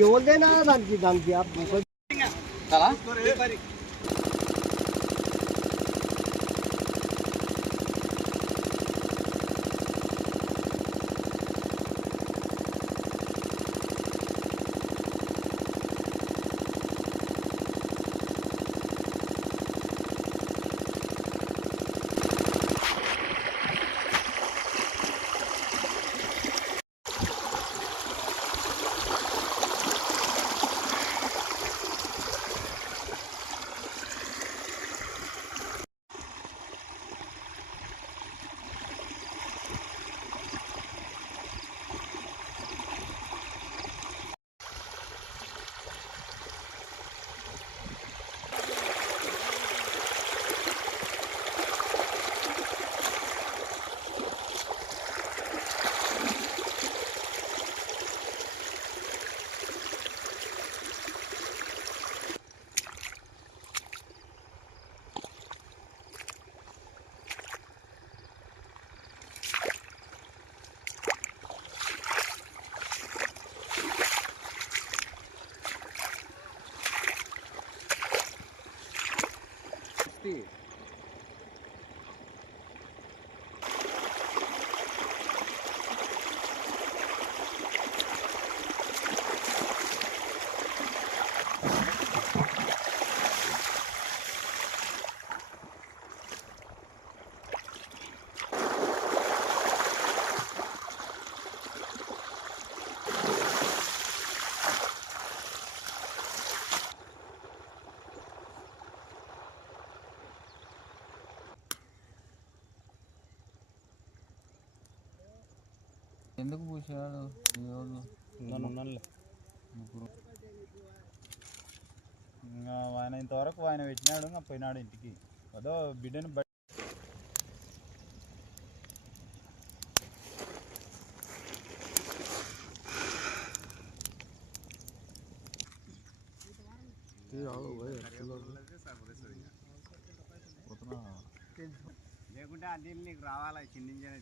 ఎవరిదైనా దానికి దానికి see. ఎందుకు పూసాడు? ఈరోజు ఇంకా ఆయన ఇంతవరకు ఆయన పెట్టినాడు ఇంకా పోయినాడు ఇంటికి. అదో బిడ్డను బయట లేకుంటే నీళ్ళు నీకు రావాలా? చిందించని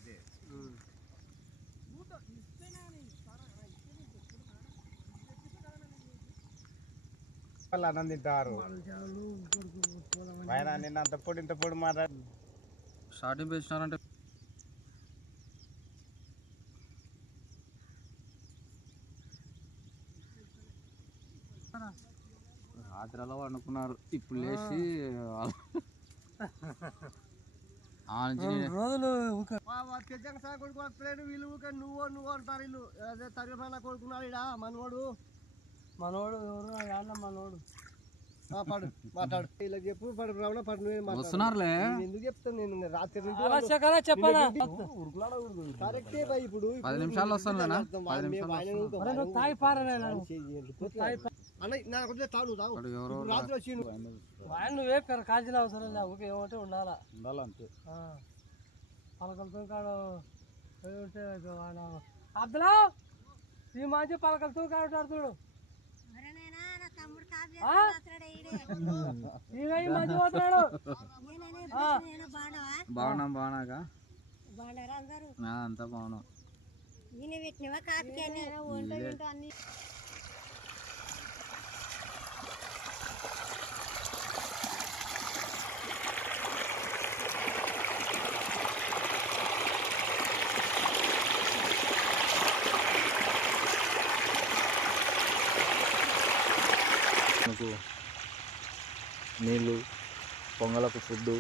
వాళ్ళు అన్నం తింటారు. ఆయన నిన్న అంత పొడి ఇంత పొడి మాట స్టార్టింగ్ పెంచినారంటే రాత్రిలో అనుకున్నారు ఇప్పుడు లేచి నేను- తెచ్చంగా సార్ కొడుకు వస్తలేడు వీళ్ళు ఊరికే నువ్వు నువ్వు అంటారు వీళ్ళు. అదే తరిగిన కొడుకున్నాడు ఇడా మనవాడు. మనోడు ఎవరు? పడు మాట్లాడు. ఇలా చెప్పు పడు రావణ పడు. వస్తున్నారులే. నేను ఎందుకు చెప్తాను నేను? రాత్రి నుంచి చెప్పనా కరెక్టే బా ఇప్పుడు పది నిమిషాల్లో వస్తాను అన్న. నా తాగు ఎవరో ఇప్పుడు రాత్రి వచ్చి ఆయన నువ్వే కాల్చిన అవసరం లేదు. ఊకే ఏమంటే ఉండాలా? ఉండాలంతే. ఆ. పలకలతో కాడు ఉంటే అబ్దులా ఈ మధ్య పలకలతో కాడు చూడు. తమ్ముడు బాగున్నాం బాగున్నాక అంతా బాగున్నాం. నీళ్ళు పొంగలకు ఫుడ్డు